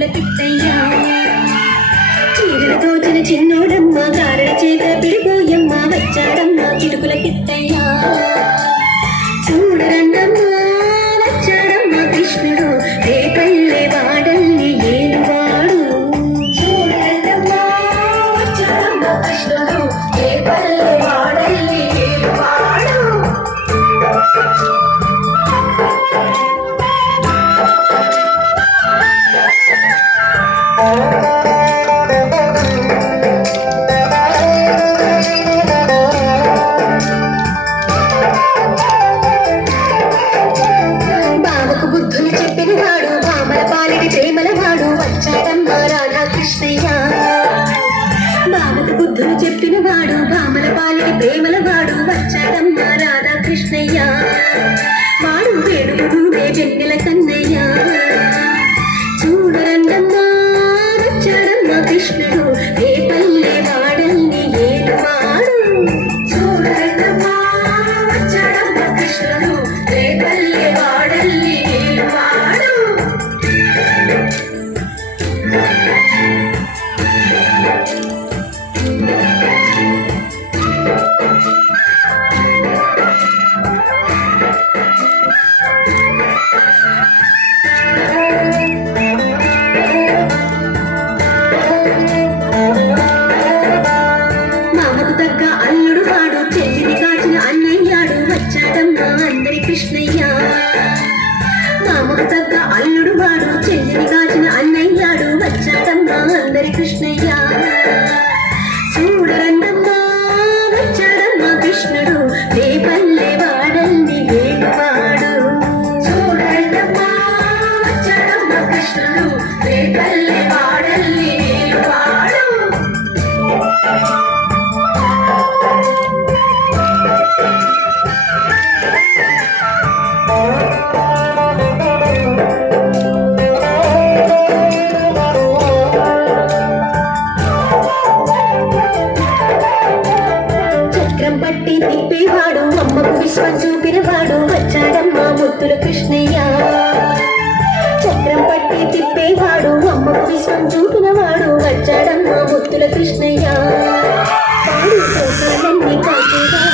చినుకుల కిట్టయ్యా చీరలు దోచిన చిన్నోడమ్మ గారెల చేత పిడిపోయమ్మ వచ్చాడమ్మ చినుకుల కిట్టయ్యా చూడరండమ్మ వచ్చాడమ్మ కృష్ణుడు రేపల్లె వాడల్ని ఏలువాడు చూడరండమ్మ వచ్చాడమ్మ కృష్ణుడు రేపల్లె వాడల్ని ఏలువాడు బావకు బుద్ధులు చెప్పిన వాడు బామల పాలిడి ప్రేమల వాడు వచ్చాడమ్మ రాధాకృష్ణయ్య బావకు బుద్ధులు చెప్పిన వాడు బామల పాలిడి ప్రేమల వాడు వచ్చాడమ్మ రాధాకృష్ణయ్య వాడు వేడుకుడు వెన్నెల కన్నయ్య చూడరండమ్మా వచ్చాడమ్మ కృష్ణుడు రేపల్లె వాడల్ని ఏలువాడు చూడరండమ్మా వచ్చాడమ్మ కృష్ణుడు రేపల్లె వాడల్ని ఏలువాడు మామకు తగ్గ అల్లుడు వాడు చెల్లిని కాచిన అన్నయ్యాడు వచ్చాడమ్మా అందరి కృష్ణయ్య మామకు తగ్గ అల్లుడు వాడు చెల్లిని కాచిన అన్నయ్యాడు వచ్చాడమ్మా అందరి కృష్ణయ్య చూడరండమ్మా వచ్చాడమ్మా కృష్ణుడు రేపల్లె వాడల్ని ఏలువాడు చూడరండమ్మా వచ్చాడమ్మా కృష్ణుడు రేపల్లె వాడల్ని ఏలువాడు చక్రం పట్టి తిప్పేవాడు అమ్మకు విశ్వం చూపినవాడు వచ్చాడమ్మా ముద్దుల కృష్ణయ్య చక్రం పట్టి తిప్పేవాడు అమ్మకు విశ్వం చూపినవాడు వచ్చాడమ్మా ముద్దుల కృష్ణయ్య పాడు కోసాలన్నీ కాచేవాడు